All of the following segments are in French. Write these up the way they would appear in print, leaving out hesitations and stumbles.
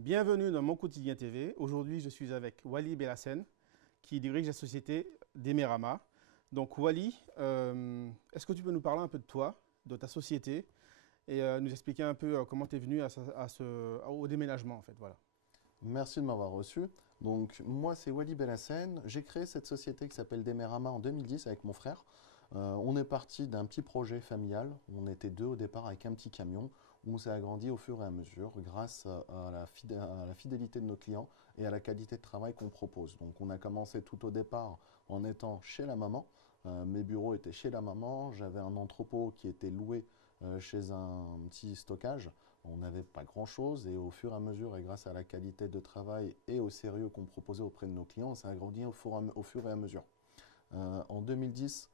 Bienvenue dans Mon Quotidien TV. Aujourd'hui, je suis avec Wally Bellassène, qui dirige la société Demerama. Donc Wally, est-ce que tu peux nous parler un peu de toi, de ta société, et nous expliquer un peu comment tu es venu au déménagement en fait, voilà. Merci de m'avoir reçu. Donc, moi, c'est Wally Bellassène. J'ai créé cette société qui s'appelle Demerama en 2010 avec mon frère. On est parti d'un petit projet familial. On était deux au départ avec un petit camion. On s'est agrandi au fur et à mesure grâce à la fidélité de nos clients et à la qualité de travail qu'on propose. Donc, on a commencé tout au départ en étant chez la maman. Mes bureaux étaient chez la maman. J'avais un entrepôt qui était loué chez un petit stockage. On n'avait pas grand-chose et au fur et à mesure, et grâce à la qualité de travail et au sérieux qu'on proposait auprès de nos clients, on s'est agrandi au fur et à mesure. En 2010,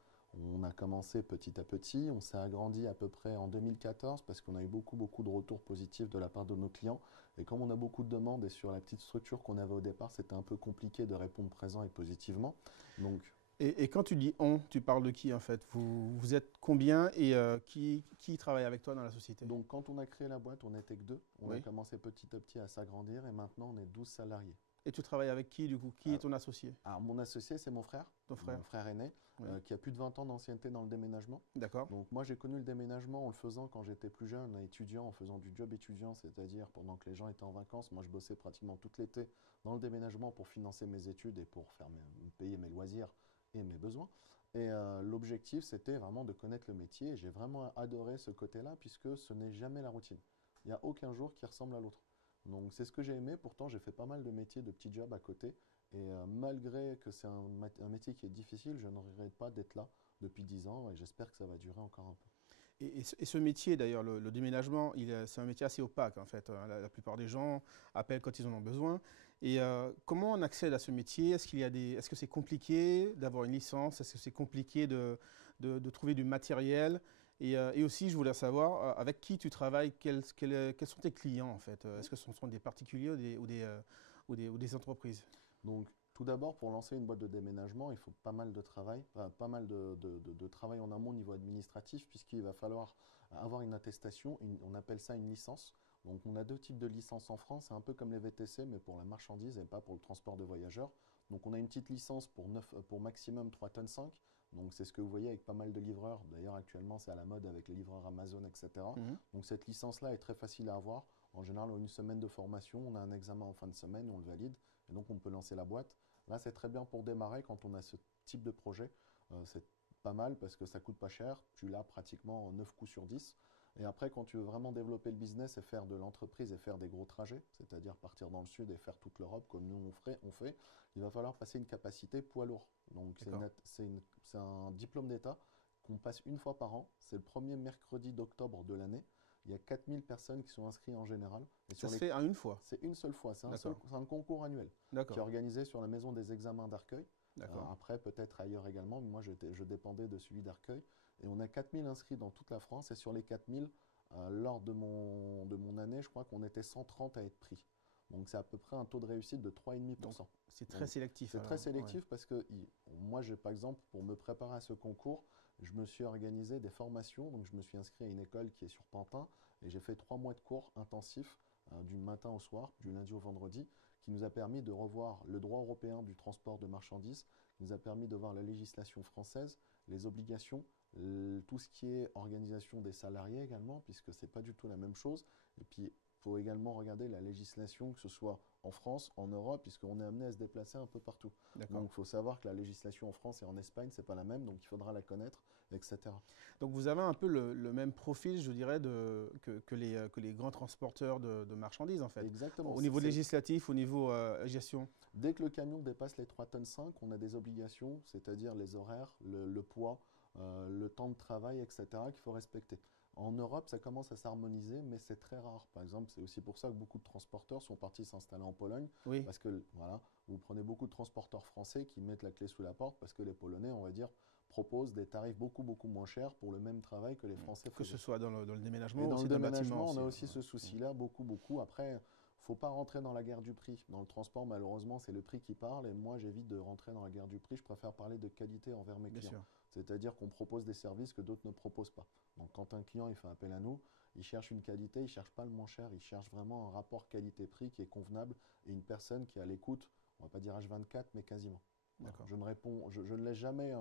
on a commencé petit à petit, on s'est agrandi à peu près en 2014 parce qu'on a eu beaucoup de retours positifs de la part de nos clients. Et comme on a beaucoup de demandes et sur la petite structure qu'on avait au départ, c'était un peu compliqué de répondre présent et positivement. Donc, Et quand tu dis on, tu parles de qui en fait? Vous êtes combien et qui travaille avec toi dans la société? donc, quand on a créé la boîte, on n'était que deux. On a Oui. commencé petit à petit à s'agrandir et maintenant on est 12 salariés. Et tu travailles avec qui du coup? Qui est ton associé? Alors, mon associé, c'est Ton frère? mon frère aîné, Oui. qui a plus de 20 ans d'ancienneté dans le déménagement. D'accord. Donc, moi, j'ai connu le déménagement en le faisant quand j'étais plus jeune, étudiant, en faisant du job étudiant, c'est-à-dire pendant que les gens étaient en vacances. Moi, je bossais pratiquement tout l'été dans le déménagement pour financer mes études et pour me payer mes loisirs et mes besoins. Et l'objectif, c'était vraiment de connaître le métier. Et j'ai vraiment adoré ce côté-là, puisque ce n'est jamais la routine. Il n'y a aucun jour qui ressemble à l'autre. Donc, c'est ce que j'ai aimé. Pourtant, j'ai fait pas mal de métiers, de petits jobs à côté. Et malgré que c'est un métier qui est difficile, je ne regrette pas d'être là depuis 10 ans et j'espère que ça va durer encore un peu. Et ce métier, d'ailleurs, le déménagement, c'est un métier assez opaque, en fait. La plupart des gens appellent quand ils en ont besoin. Et comment on accède à ce métier? Est-ce que c'est compliqué d'avoir une licence? Est-ce que c'est compliqué de trouver du matériel? Et aussi, je voulais savoir, avec qui tu travailles? Quels sont tes clients, en fait? Est-ce que ce sont des particuliers ou des entreprises? Donc, tout d'abord, pour lancer une boîte de déménagement, il faut pas mal de travail, pas mal de travail en amont au niveau administratif, puisqu'il va falloir avoir une attestation, on appelle ça une licence. Donc, on a deux types de licences en France, c'est un peu comme les VTC, mais pour la marchandise et pas pour le transport de voyageurs. Donc, on a une petite licence pour maximum 3 tonnes 5. Donc, c'est ce que vous voyez avec pas mal de livreurs. D'ailleurs, actuellement, c'est à la mode avec les livreurs Amazon, etc. Mhm. Donc, cette licence-là est très facile à avoir. En général, en une semaine de formation, on a un examen en fin de semaine, on le valide, et donc on peut lancer la boîte. Là, c'est très bien pour démarrer quand on a ce type de projet. C'est pas mal parce que ça coûte pas cher. Tu l'as pratiquement en 9 coups sur 10. Et après, quand tu veux vraiment développer le business et faire de l'entreprise et faire des gros trajets, c'est-à-dire partir dans le sud et faire toute l'Europe comme nous on fait, il va falloir passer une capacité poids lourd. Donc, D'accord. c'est un diplôme d'État qu'on passe une fois par an. C'est le premier mercredi d'octobre de l'année. Il y a 4000 personnes qui sont inscrites en général. Et Ça se fait en une fois? c'est une seule fois, D'accord. c'est un concours annuel qui est D'accord. organisé sur la maison des examens d'Arcueil. D'accord. Après, peut-être ailleurs également, mais moi je dépendais de celui d'Arcueil. Et on a 4000 inscrits dans toute la France. Et sur les 4000, lors de mon année, je crois qu'on était 130 à être pris. Donc c'est à peu près un taux de réussite de Donc, 3,5%. c'est très Donc sélectif c'est très alors. Ouais. sélectif parce que moi, par exemple, pour me préparer à ce concours, je me suis organisé des formations. Donc je me suis inscrit à une école qui est sur Pantin et j'ai fait 3 mois de cours intensifs du matin au soir, du lundi au vendredi, qui nous a permis de revoir le droit européen du transport de marchandises, qui nous a permis de voir la législation française, les obligations, tout ce qui est organisation des salariés également, puisque ce n'est pas du tout la même chose. Et puis, il faut également regarder la législation, que ce soit en France, en Europe, puisqu'on est amené à se déplacer un peu partout. D'accord. Donc, il faut savoir que la législation en France et en Espagne, ce n'est pas la même, donc il faudra la connaître, etc. Donc vous avez un peu le même profil, je dirais, que les grands transporteurs de marchandises, en fait. Exactement. Au niveau législatif, au niveau gestion. Dès que le camion dépasse les 3 tonnes 5, on a des obligations, c'est-à-dire les horaires, le poids, le temps de travail, etc., qu'il faut respecter. En Europe, ça commence à s'harmoniser, mais c'est très rare. Par exemple, c'est aussi pour ça que beaucoup de transporteurs sont partis s'installer en Pologne, Oui. parce que voilà, vous prenez beaucoup de transporteurs français qui mettent la clé sous la porte, parce que les Polonais, on va dire, proposent des tarifs beaucoup moins chers pour le même travail que les Français Que ce faisaient. soit dans le déménagement Et ou dans aussi le dans le bâtiment déménagement, on aussi. a aussi ce souci-là, beaucoup. Après, faut pas rentrer dans la guerre du prix. Dans le transport, malheureusement, c'est le prix qui parle et moi, j'évite de rentrer dans la guerre du prix. Je préfère parler de qualité envers mes Bien clients. sûr. C'est-à-dire qu'on propose des services que d'autres ne proposent pas. Donc, quand un client il fait appel à nous, il cherche une qualité, il ne cherche pas le moins cher, il cherche vraiment un rapport qualité-prix qui est convenable et une personne qui est à l'écoute, on ne va pas dire H24, mais quasiment. Voilà. D'accord. Je ne laisse jamais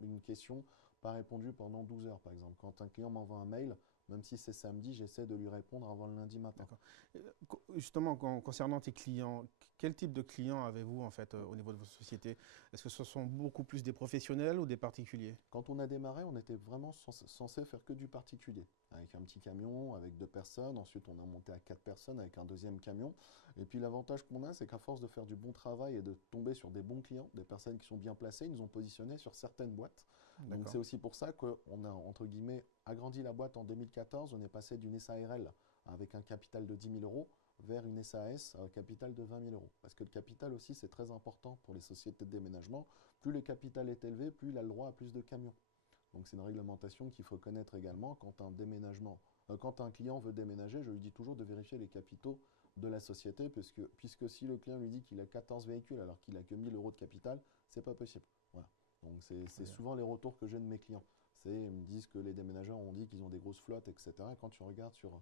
une question pas répondue pendant 12 heures, par exemple. Quand un client m'envoie un mail, même si c'est samedi, j'essaie de lui répondre avant le lundi matin. D'accord. Justement, concernant tes clients, quel type de clients avez-vous en fait au niveau de votre société? Est-ce que ce sont beaucoup plus des professionnels ou des particuliers? Quand on a démarré, on était vraiment censé faire que du particulier, avec un petit camion, avec 2 personnes. Ensuite, on a monté à 4 personnes avec un deuxième camion. Et puis l'avantage qu'on a, c'est qu'à force de faire du bon travail et de tomber sur des bons clients, des personnes qui sont bien placées, ils nous ont positionnés sur certaines boîtes. Donc c'est aussi pour ça qu'on a, entre guillemets, agrandi la boîte en 2014. On est passé d'une SARL avec un capital de 10 000 euros vers une SAS à un capital de 20 000 euros. Parce que le capital aussi, c'est très important pour les sociétés de déménagement. Plus le capital est élevé, plus il a le droit à plus de camions. Donc c'est une réglementation qu'il faut connaître également quand un client veut déménager, je lui dis toujours de vérifier les capitaux de la société, puisque si le client lui dit qu'il a 14 véhicules alors qu'il n'a que 1 000 euros de capital, c'est pas possible. Voilà. Donc c'est souvent les retours que j'ai de mes clients. Ils me disent que les déménageurs ont dit qu'ils ont des grosses flottes, etc. Et quand tu regardes sur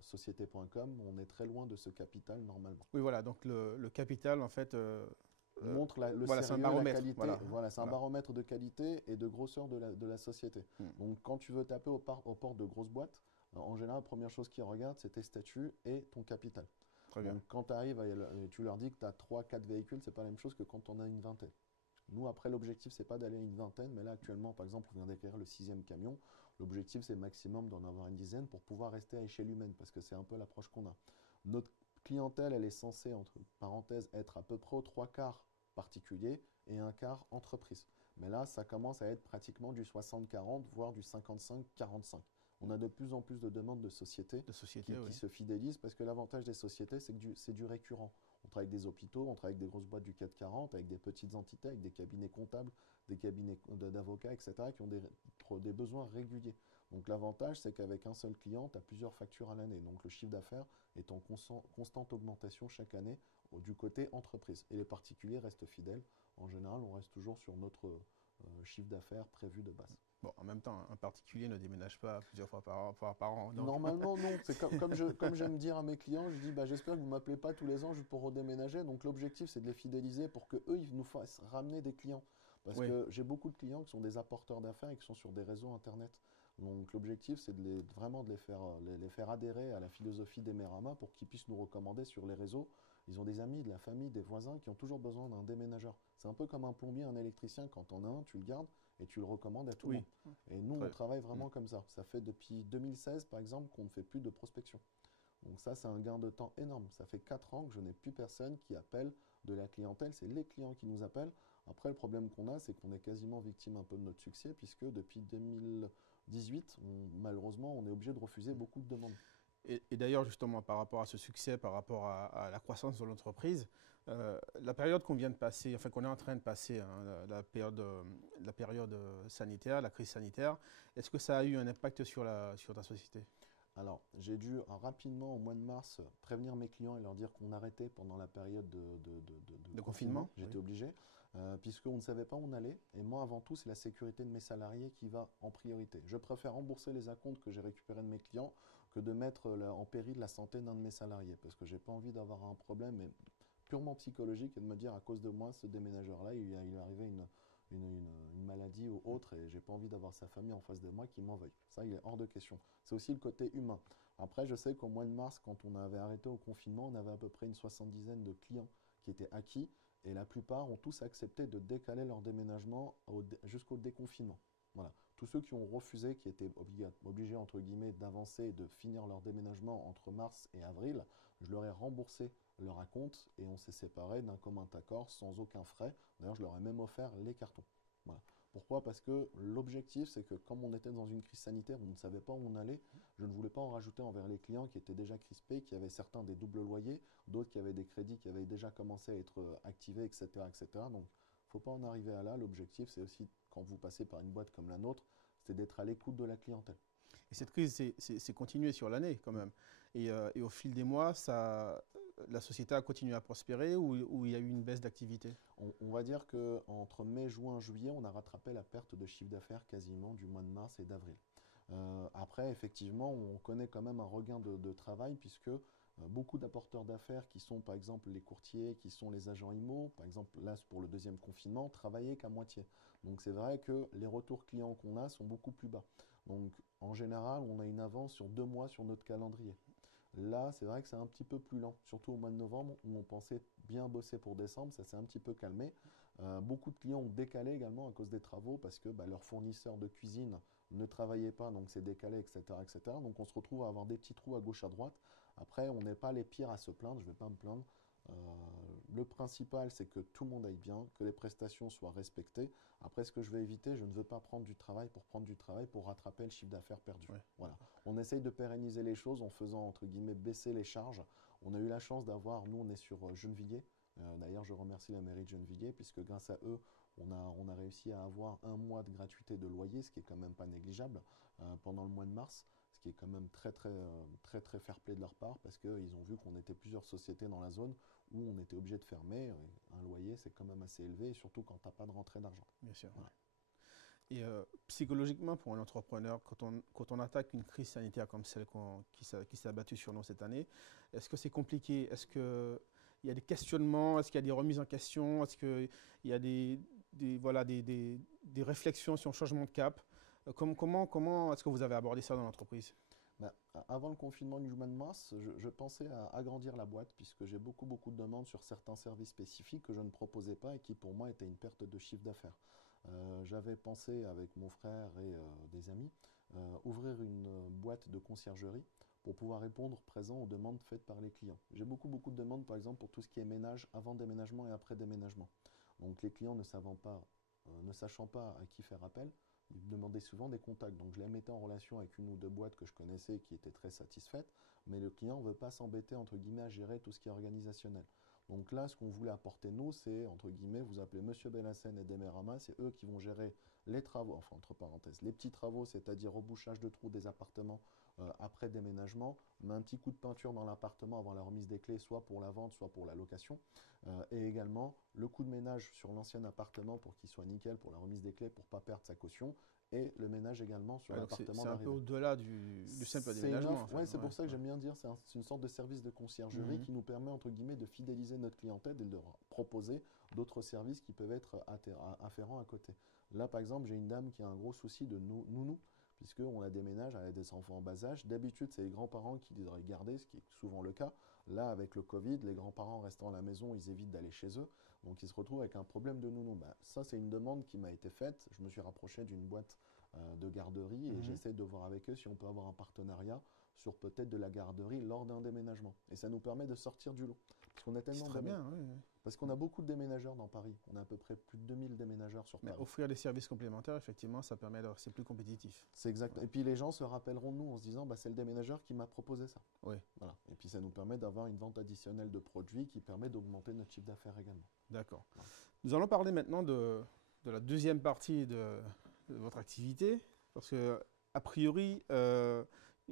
société.com, on est très loin de ce capital normalement. Oui, voilà. Donc le capital, en fait, Montre le voilà, c'est un sérieux, la baromètre. qualité. Voilà, c'est un Voilà. baromètre de qualité et de grosseur de la société. Donc, quand tu veux taper aux portes de grosses boîtes, en général, la première chose qu'ils regardent, c'est tes statuts et ton capital. Très bien. Donc, quand tu arrives et tu leur dis que tu as 3-4 véhicules, c'est pas la même chose que quand on a une vingtaine. Nous, après, l'objectif, c'est pas d'aller à une vingtaine, mais là, actuellement, par exemple, on vient d'acquérir le 6e camion. L'objectif, c'est maximum d'en avoir une dizaine pour pouvoir rester à échelle humaine, parce que c'est un peu l'approche qu'on a. Notre clientèle, elle est censée, entre parenthèses, être à peu près aux 3 quarts particulier et un quart entreprise. Mais là, ça commence à être pratiquement du 60-40, voire du 55-45. On a de plus en plus de demandes de sociétés qui se fidélisent parce que l'avantage des sociétés, c'est que c'est du récurrent. On travaille avec des hôpitaux, on travaille avec des grosses boîtes du 440, avec des petites entités, avec des cabinets comptables, des cabinets d'avocats, etc., qui ont des besoins réguliers. Donc l'avantage, c'est qu'avec un seul client, tu as plusieurs factures à l'année. Donc le chiffre d'affaires est en constante augmentation chaque année du côté entreprise. Et les particuliers restent fidèles. En général, on reste toujours sur notre chiffre d'affaires prévu de base. Bon, en même temps, un particulier ne déménage pas plusieurs fois par an. Donc. Normalement, non. C'est comme j'aime dire à mes clients, je dis j'espère que vous ne m'appelez pas tous les ans juste pour redéménager. Donc l'objectif, c'est de les fidéliser pour qu'eux, ils nous fassent ramener des clients. Parce que j'ai beaucoup de clients qui sont des apporteurs d'affaires et qui sont sur des réseaux Internet. Donc l'objectif, c'est vraiment de les faire adhérer à la philosophie d'Emerama pour qu'ils puissent nous recommander sur les réseaux. Ils ont des amis, de la famille, des voisins qui ont toujours besoin d'un déménageur. C'est un peu comme un plombier, un électricien. Quand on a un, tu le gardes et tu le recommandes à tout le monde. Et nous, on travaille vraiment comme ça. Ça fait depuis 2016, par exemple, qu'on ne fait plus de prospection. Donc ça, c'est un gain de temps énorme. Ça fait 4 ans que je n'ai plus personne qui appelle de la clientèle. C'est les clients qui nous appellent. Après, le problème qu'on a, c'est qu'on est quasiment victime un peu de notre succès, puisque depuis 2018, malheureusement, on est obligé de refuser beaucoup de demandes. Et d'ailleurs, justement, par rapport à ce succès, par rapport à la croissance de l'entreprise, la période qu'on vient de passer, enfin qu'on est en train de passer, hein, la période sanitaire, la crise sanitaire, est-ce que ça a eu un impact sur ta société? Alors, j'ai dû rapidement, au mois de mars, prévenir mes clients et leur dire qu'on arrêtait pendant la période de confinement. J'étais obligé, puisqu'on ne savait pas où on allait. Et moi, avant tout, c'est la sécurité de mes salariés qui va en priorité. Je préfère rembourser les acomptes que j'ai récupérés de mes clients que de mettre en péril la santé d'un de mes salariés. Parce que je n'ai pas envie d'avoir un problème purement psychologique et de me dire, à cause de moi, ce déménageur-là, il est arrivé une maladie ou autre et j'ai pas envie d'avoir sa famille en face de moi qui m'en veuille. Ça, il est hors de question. C'est aussi le côté humain. Après, je sais qu'au mois de mars, quand on avait arrêté au confinement, on avait à peu près une 70aine de clients qui étaient acquis et la plupart ont tous accepté de décaler leur déménagement jusqu'au déconfinement. Voilà. Tous ceux qui ont refusé, qui étaient obligés, entre guillemets, d'avancer et de finir leur déménagement entre mars et avril, je leur ai remboursé leur acompte et on s'est séparés d'un commun accord sans aucun frais. D'ailleurs, je leur ai même offert les cartons. Voilà. Pourquoi? Parce que l'objectif, c'est que comme on était dans une crise sanitaire, on ne savait pas où on allait, je ne voulais pas en rajouter envers les clients qui étaient déjà crispés, qui avaient certains des doubles loyers, d'autres qui avaient des crédits qui avaient déjà commencé à être activés, etc. etc. Donc, il ne faut pas en arriver à là. L'objectif, c'est aussi, quand vous passez par une boîte comme la nôtre, c'est d'être à l'écoute de la clientèle. Et cette crise s'est continuée sur l'année quand même. Et au fil des mois, la société a continué à prospérer ou il y a eu une baisse d'activité? On va dire qu'entre mai, juin, juillet, on a rattrapé la perte de chiffre d'affaires quasiment du mois de mars et d'avril. Après, effectivement, on connaît quand même un regain de travail puisque beaucoup d'apporteurs d'affaires qui sont par exemple les courtiers, qui sont les agents IMO, par exemple là pour le deuxième confinement, travaillaient qu'à moitié. Donc c'est vrai que les retours clients qu'on a sont beaucoup plus bas. Donc en général, on a une avance sur 2 mois sur notre calendrier. Là, c'est vrai que c'est un petit peu plus lent, surtout au mois de novembre où on pensait bien bosser pour décembre, ça s'est un petit peu calmé. Beaucoup de clients ont décalé également à cause des travaux parce que leurs fournisseurs de cuisine ne travaillaient pas, donc c'est décalé, etc., etc. Donc on se retrouve à avoir des petits trous à gauche, à droite. Après, on n'est pas les pires à se plaindre, je ne vais pas me plaindre. Euh, le principal, c'est que tout le monde aille bien, que les prestations soient respectées. Après, ce que je vais éviter, je ne veux pas prendre du travail pour prendre du travail pour rattraper le chiffre d'affaires perdu. Ouais. Voilà. On essaye de pérenniser les choses en faisant, entre guillemets, baisser les charges. On a eu la chance d'avoir, nous, on est sur Gennevilliers. D'ailleurs, je remercie la mairie de Gennevilliers, puisque grâce à eux, on a réussi à avoir 1 mois de gratuité de loyer, ce qui est quand même pas négligeable, pendant le mois de mars, ce qui est quand même très, très, très, très fair play de leur part, parce qu'ils ont vu qu'on était plusieurs sociétés dans la zone où on était obligé de fermer. Un loyer, c'est quand même assez élevé, et surtout quand tu n'as pas de rentrée d'argent. Bien sûr. Voilà. Et psychologiquement, pour un entrepreneur, quand on attaque une crise sanitaire comme celle qui s'est abattue sur nous cette année, est-ce que c'est compliqué? Est-ce qu'il y a des questionnements? Est-ce qu'il y a des remises en question? Est-ce qu'il y a voilà, des réflexions sur un changement de cap? Comment est-ce que vous avez abordé ça dans l'entreprise? Avant le confinement du mois de mars, je pensais à agrandir la boîte puisque j'ai beaucoup, beaucoup de demandes sur certains services spécifiques que je ne proposais pas et qui pour moi étaient une perte de chiffre d'affaires. J'avais pensé avec mon frère et des amis ouvrir une boîte de conciergerie pour pouvoir répondre présent aux demandes faites par les clients. J'ai beaucoup, beaucoup de demandes par exemple pour tout ce qui est ménage avant déménagement et après déménagement. Donc les clients ne sachant pas à qui faire appel, ils me demandaient souvent des contacts. Donc je les mettais en relation avec une ou deux boîtes que je connaissais qui étaient très satisfaites, mais le client ne veut pas s'embêter entre guillemets à gérer tout ce qui est organisationnel. Donc là, ce qu'on voulait apporter nous, c'est entre guillemets, vous appelez Monsieur Bellassène et Demerama, c'est eux qui vont gérer les travaux, enfin entre parenthèses, les petits travaux, c'est-à-dire rebouchage de trous des appartements après déménagement, mais un petit coup de peinture dans l'appartement avant la remise des clés, soit pour la vente, soit pour la location, et également le coup de ménage sur l'ancien appartement pour qu'il soit nickel pour la remise des clés, pour ne pas perdre sa caution, et le ménage également sur l'appartement C'est un peu d'arrivée. au-delà du simple C'est une déménagement, en offre, fait. ouais, c'est Ouais, pour ça que ouais. j'aime bien dire, c'est une sorte de service de conciergerie qui nous permet entre guillemets de fidéliser notre clientèle et de leur proposer d'autres services qui peuvent être afférents à côté. Là, par exemple, j'ai une dame qui a un gros souci de nounou, puisqu'on la déménage, elle a des enfants en bas âge. D'habitude, c'est les grands-parents qui devraient garder, ce qui est souvent le cas. Là, avec le Covid, les grands-parents restant à la maison, ils évitent d'aller chez eux. Donc, ils se retrouvent avec un problème de nounou. Ça, c'est une demande qui m'a été faite. Je me suis rapproché d'une boîte de garderie et Mhm. j'essaie de voir avec eux si on peut avoir un partenariat sur peut-être de la garderie lors d'un déménagement. Et ça nous permet de sortir du lot. Parce qu'on a C'est tellement très bien, oui, oui. Parce qu'on a beaucoup de déménageurs dans Paris. On a à peu près plus de 2000 déménageurs sur Mais Paris. offrir des services complémentaires, effectivement, c'est plus compétitif. C'est exact. Ouais. Et puis les gens se rappelleront de nous en se disant, c'est le déménageur qui m'a proposé ça. Oui, Voilà. Et puis ça nous permet d'avoir une vente additionnelle de produits qui permet d'augmenter notre chiffre d'affaires également. d'accord. Voilà. Nous allons parler maintenant de la deuxième partie de votre activité, parce que, a priori,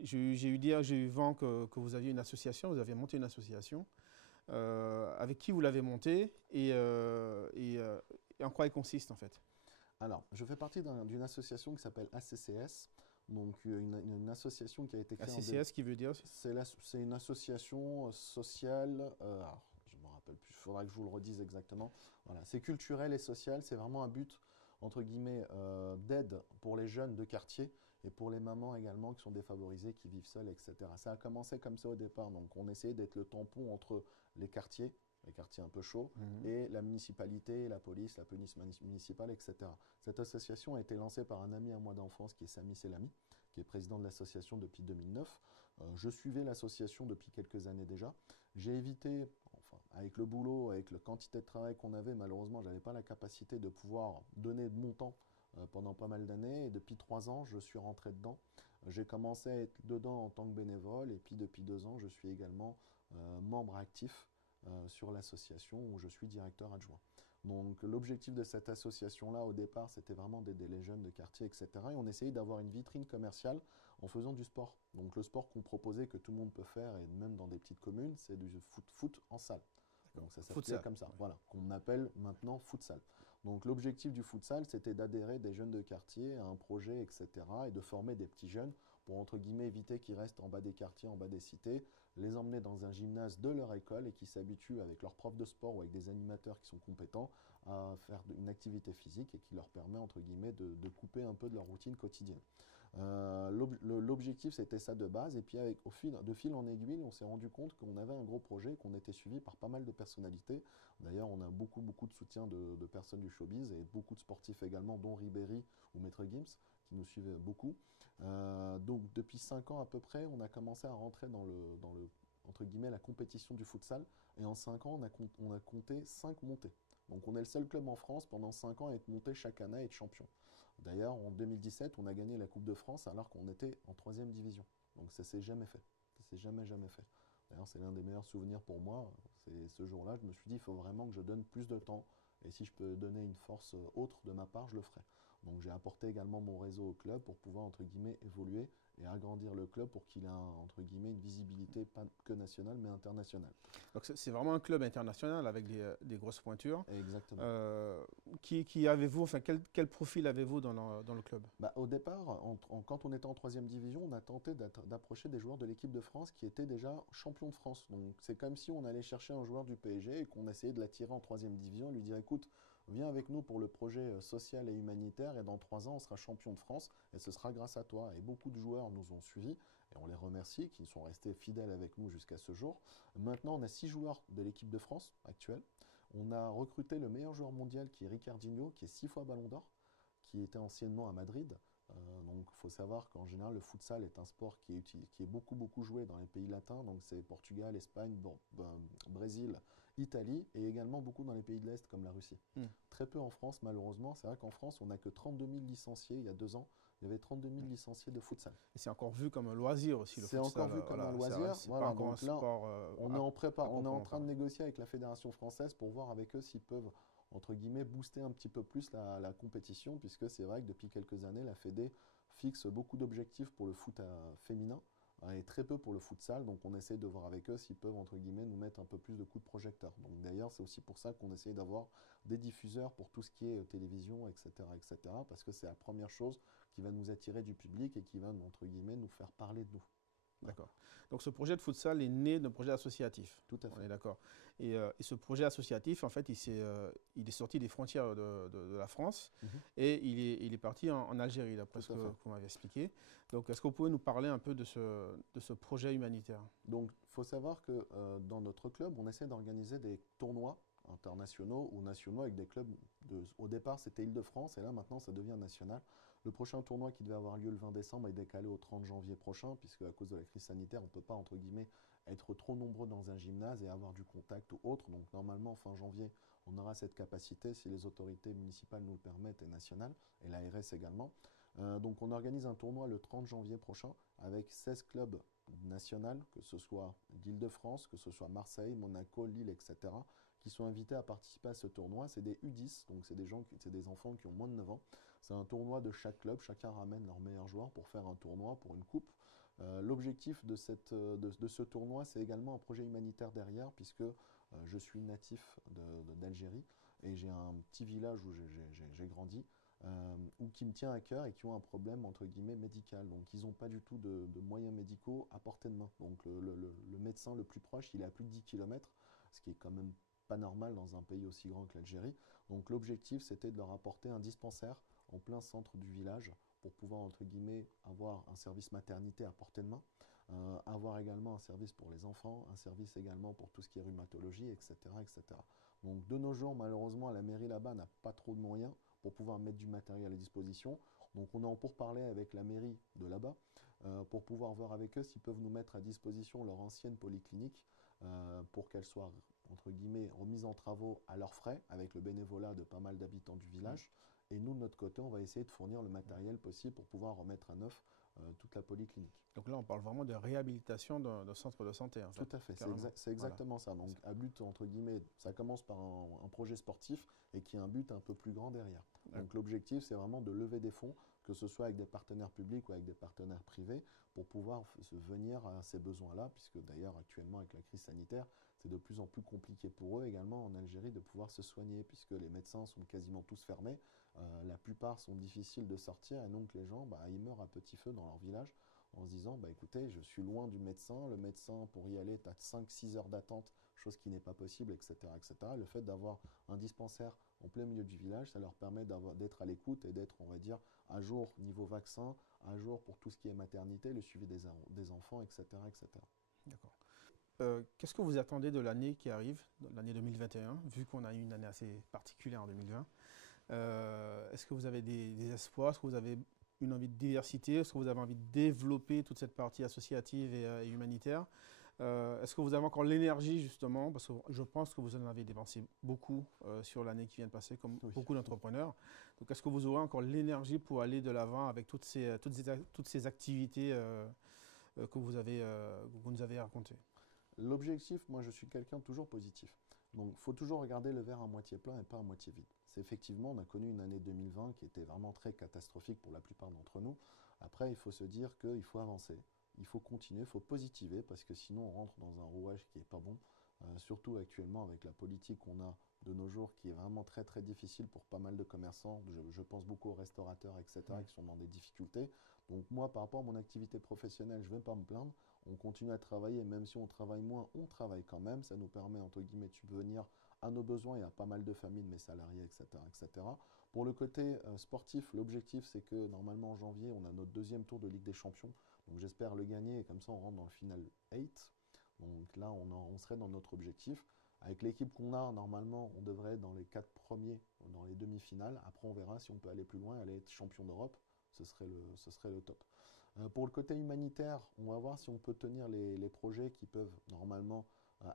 j'ai eu vent que vous aviez une association, vous avez monté une association. Avec qui vous l'avez montée et en quoi elle consiste en fait? Alors, je fais partie d'une association qui s'appelle ACCS. Donc une association qui a été La créée CCS qui veut dire? c'est une association sociale, alors, je ne me rappelle plus, il faudra que je vous le redise exactement. Voilà, c'est culturel et social, c'est vraiment un but, entre guillemets, d'aide pour les jeunes de quartier et pour les mamans également qui sont défavorisées, qui vivent seules, etc. Ça a commencé comme ça au départ, donc on essayait d'être le tampon entre les quartiers un peu chauds, Mhm. et la municipalité, la police municipale, etc. Cette association a été lancée par un ami à moi d'enfance qui est Sami Selami, qui est président de l'association depuis 2009. Je suivais l'association depuis quelques années déjà. J'ai évité, enfin, avec le boulot, avec la quantité de travail qu'on avait, malheureusement, je n'avais pas la capacité de pouvoir donner de mon temps pendant pas mal d'années. Et depuis 3 ans, je suis rentré dedans. J'ai commencé à être dedans en tant que bénévole. Et puis depuis 2 ans, je suis également membre actif sur l'association où je suis directeur adjoint. Donc l'objectif de cette association-là, au départ, c'était vraiment d'aider les jeunes de quartier, etc. Et on essayait d'avoir une vitrine commerciale en faisant du sport. Donc le sport qu'on proposait, que tout le monde peut faire, et même dans des petites communes, c'est du foot en salle. Donc ça s'appelait Futsal. comme ça, Oui. voilà, qu'on appelle maintenant futsal. Donc l'objectif du futsal, c'était d'adhérer des jeunes de quartier à un projet, etc. et de former des petits jeunes pour, entre guillemets, éviter qu'ils restent en bas des quartiers, en bas des cités, les emmener dans un gymnase de leur école et qui s'habituent avec leurs profs de sport ou avec des animateurs qui sont compétents à faire une activité physique et qui leur permet, entre guillemets, de couper un peu de leur routine quotidienne. L'objectif, c'était ça de base. Et puis, de fil en aiguille, on s'est rendu compte qu'on avait un gros projet, qu'on était suivi par pas mal de personnalités. D'ailleurs, on a beaucoup, beaucoup de soutien de personnes du showbiz et beaucoup de sportifs également, dont Ribéry ou Maître Gims, qui nous suivaient beaucoup. Donc, depuis 5 ans à peu près, on a commencé à rentrer dans entre guillemets, la compétition du futsal. Et en 5 ans, on a compté 5 montées. Donc, on est le seul club en France pendant 5 ans à être monté chaque année et être champion. D'ailleurs, en 2017, on a gagné la Coupe de France alors qu'on était en 3e division. Donc ça s'est jamais fait. Ça s'est jamais, jamais fait. D'ailleurs, c'est l'un des meilleurs souvenirs pour moi. C'est ce jour-là, je me suis dit, il faut vraiment que je donne plus de temps. Et si je peux donner une force autre de ma part, je le ferai. Donc j'ai apporté également mon réseau au club pour pouvoir, entre guillemets, évoluer et agrandir le club pour qu'il ait, entre guillemets, une visibilité pas que nationale, mais internationale. Donc c'est vraiment un club international avec des grosses pointures. Exactement. Qui avez-vous, enfin quel profil avez-vous dans le club? Bah, au départ, quand on était en 3e division, on a tenté d'approcher des joueurs de l'équipe de France qui étaient déjà champions de France. Donc c'est comme si on allait chercher un joueur du PSG et qu'on essayait de l'attirer en 3e division et lui dire écoute, viens avec nous pour le projet social et humanitaire et dans 3 ans on sera champion de France et ce sera grâce à toi. Et beaucoup de joueurs nous ont suivis et on les remercie, qui sont restés fidèles avec nous jusqu'à ce jour. Maintenant on a 6 joueurs de l'équipe de France actuelle. On a recruté le meilleur joueur mondial qui est Ricardinho, qui est 6 fois Ballon d'Or, qui était anciennement à Madrid. Donc il faut savoir qu'en général le futsal est un sport qui est beaucoup beaucoup joué dans les pays latins, donc c'est Portugal, Espagne, Brésil, Italie et également beaucoup dans les pays de l'Est comme la Russie. Hmm. Très peu en France malheureusement, c'est vrai qu'en France on n'a que 32 000 licenciés il y a 2 ans. Il y avait 32 000 licenciés de futsal. Et c'est encore vu comme un loisir aussi, le C'est futsal. encore vu comme un Voilà, loisir. c'est pas Voilà, encore un donc là, sport on est en train de parler. négocier avec la Fédération française pour voir avec eux s'ils peuvent, entre guillemets, booster un petit peu plus la compétition, puisque c'est vrai que depuis quelques années, la Fédé fixe beaucoup d'objectifs pour le foot féminin et très peu pour le futsal. Donc on essaie de voir avec eux s'ils peuvent, entre guillemets, nous mettre un peu plus de coups de projecteur. Donc d'ailleurs, c'est aussi pour ça qu'on essaie d'avoir des diffuseurs pour tout ce qui est télévision, etc., etc., parce que c'est la première chose qui va nous attirer du public et qui va, entre guillemets, nous faire parler de nous. D'accord. Donc ce projet de futsal est né d'un projet associatif. Tout à On fait. est d'accord. Et ce projet associatif, en fait, il est sorti des frontières de la France Mhm. et il est parti en Algérie, d'après Tout ce à que fait. vous m'avez expliqué. Donc est-ce que vous pouvez nous parler un peu de ce projet humanitaire? Donc, il faut savoir que dans notre club, on essaie d'organiser des tournois internationaux ou nationaux avec des clubs. Au départ, c'était Île-de-France et là, maintenant, ça devient national. Le prochain tournoi qui devait avoir lieu le 20 décembre est décalé au 30 janvier prochain, puisque à cause de la crise sanitaire, on ne peut pas, entre guillemets, être trop nombreux dans un gymnase et avoir du contact ou autre. Donc, normalement, fin janvier, on aura cette capacité si les autorités municipales nous le permettent et nationales, et l'ARS également. Donc, on organise un tournoi le 30 janvier prochain avec 16 clubs nationales, que ce soit d'Île-de-France, que ce soit Marseille, Monaco, Lille, etc., qui sont invités à participer à ce tournoi. C'est des U10, donc c'est des enfants qui ont moins de 9 ans. C'est un tournoi de chaque club, chacun ramène leurs meilleurs joueurs pour faire un tournoi, pour une coupe. L'objectif de ce tournoi, c'est également un projet humanitaire derrière, puisque je suis natif d'Algérie et j'ai un petit village où j'ai grandi. Ou qui me tient à cœur et qui ont un problème entre guillemets médical. Donc ils n'ont pas du tout de moyens médicaux à portée de main. Donc le médecin le plus proche, il est à plus de 10 km, ce qui est quand même pas normal dans un pays aussi grand que l'Algérie. Donc l'objectif, c'était de leur apporter un dispensaire en plein centre du village pour pouvoir entre guillemets avoir un service maternité à portée de main, avoir également un service pour les enfants, un service également pour tout ce qui est rhumatologie, etc., etc. Donc de nos jours, malheureusement, la mairie là-bas n'a pas trop de moyens pour pouvoir mettre du matériel à disposition. Donc on est en pourparlers avec la mairie de là-bas pour pouvoir voir avec eux s'ils peuvent nous mettre à disposition leur ancienne polyclinique pour qu'elle soit entre guillemets remise en travaux à leurs frais avec le bénévolat de pas mal d'habitants du village. Et nous, de notre côté, on va essayer de fournir le matériel possible pour pouvoir remettre à neuf toute la polyclinique. Donc là, on parle vraiment de réhabilitation d'un centre de santé, en fait. Tout à fait, Carrément. c'est exactement ça. Donc, à but, entre guillemets, ça commence par un projet sportif et qui a un but un peu plus grand derrière. Donc, l'objectif, c'est vraiment de lever des fonds, que ce soit avec des partenaires publics ou avec des partenaires privés, pour pouvoir venir à ces besoins-là, puisque d'ailleurs, actuellement, avec la crise sanitaire, c'est de plus en plus compliqué pour eux également en Algérie de pouvoir se soigner, puisque les médecins sont quasiment tous fermés. La plupart sont difficiles de sortir, et donc les gens, ils meurent à petit feu dans leur village, en se disant, écoutez, je suis loin du médecin, le médecin, pour y aller, tu as 5-6 heures d'attente, chose qui n'est pas possible, etc., etc. Le fait d'avoir un dispensaire en plein milieu du village, ça leur permet d'être à l'écoute et d'être, on va dire, à jour niveau vaccin, à jour pour tout ce qui est maternité, le suivi des enfants, etc., etc. D'accord. Qu'est-ce que vous attendez de l'année qui arrive, l'année 2021, vu qu'on a eu une année assez particulière en 2020? Est-ce que vous avez des espoirs? Est-ce que vous avez une envie de diversité? Est-ce que vous avez envie de développer toute cette partie associative et humanitaire? Est-ce que vous avez encore l'énergie, justement? Parce que je pense que vous en avez dépensé beaucoup sur l'année qui vient de passer, comme beaucoup d'entrepreneurs. Donc, est-ce que vous aurez encore l'énergie pour aller de l'avant avec toutes ces activités que vous nous avez racontées? L'objectif, moi je suis quelqu'un de toujours positif. Donc il faut toujours regarder le verre à moitié plein et pas à moitié vide. C'est effectivement, on a connu une année 2020 qui était vraiment très catastrophique pour la plupart d'entre nous. Après, il faut se dire qu'il faut avancer, il faut continuer, il faut positiver parce que sinon on rentre dans un rouage qui n'est pas bon. Surtout actuellement avec la politique qu'on a de nos jours qui est vraiment très très difficile pour pas mal de commerçants. Je pense beaucoup aux restaurateurs, etc. qui sont dans des difficultés. Donc moi, par rapport à mon activité professionnelle, je ne vais pas me plaindre. On continue à travailler, même si on travaille moins, on travaille quand même. Ça nous permet, entre guillemets, de subvenir à nos besoins et à pas mal de familles, mes salariés, etc., etc. Pour le côté sportif, l'objectif, c'est que normalement en janvier, on a notre deuxième tour de Ligue des Champions. Donc j'espère le gagner et comme ça, on rentre dans le final 8. Donc là, on serait dans notre objectif. Avec l'équipe qu'on a, normalement, on devrait être dans les 4 premiers, dans les demi-finales. Après, on verra si on peut aller plus loin, aller être champion d'Europe. Ce serait le top. Pour le côté humanitaire, on va voir si on peut tenir les projets qui peuvent normalement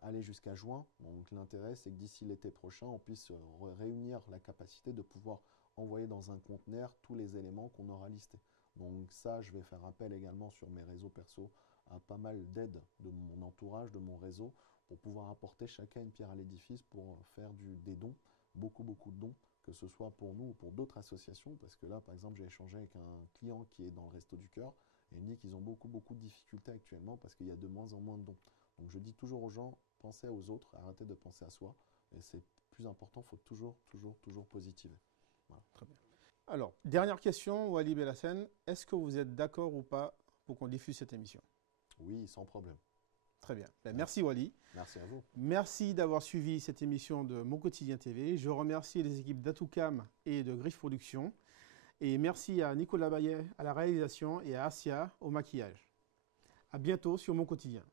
aller jusqu'à juin. Donc l'intérêt, c'est que d'ici l'été prochain, on puisse réunir la capacité de pouvoir envoyer dans un conteneur tous les éléments qu'on aura listés. Donc ça, je vais faire appel également sur mes réseaux perso à pas mal d'aides de mon entourage, de mon réseau, pour pouvoir apporter chacun une pierre à l'édifice pour faire des dons, beaucoup de dons, que ce soit pour nous ou pour d'autres associations, parce que là, par exemple, j'ai échangé avec un client qui est dans le Resto du Cœur, et il me dit qu'ils ont beaucoup de difficultés actuellement parce qu'il y a de moins en moins de dons. Donc je dis toujours aux gens, pensez aux autres, arrêtez de penser à soi, et c'est plus important, il faut toujours positiver. Voilà. Très bien. Alors, dernière question, Wally Bellassène, est-ce que vous êtes d'accord ou pas pour qu'on diffuse cette émission? Oui, sans problème. Très bien. Merci Wally. Merci à vous. Merci d'avoir suivi cette émission de Mon Quotidien TV. Je remercie les équipes d'Atoukam et de Griffe Productions. Et merci à Nicolas Bayet à la réalisation et à Asia au maquillage. À bientôt sur Mon Quotidien.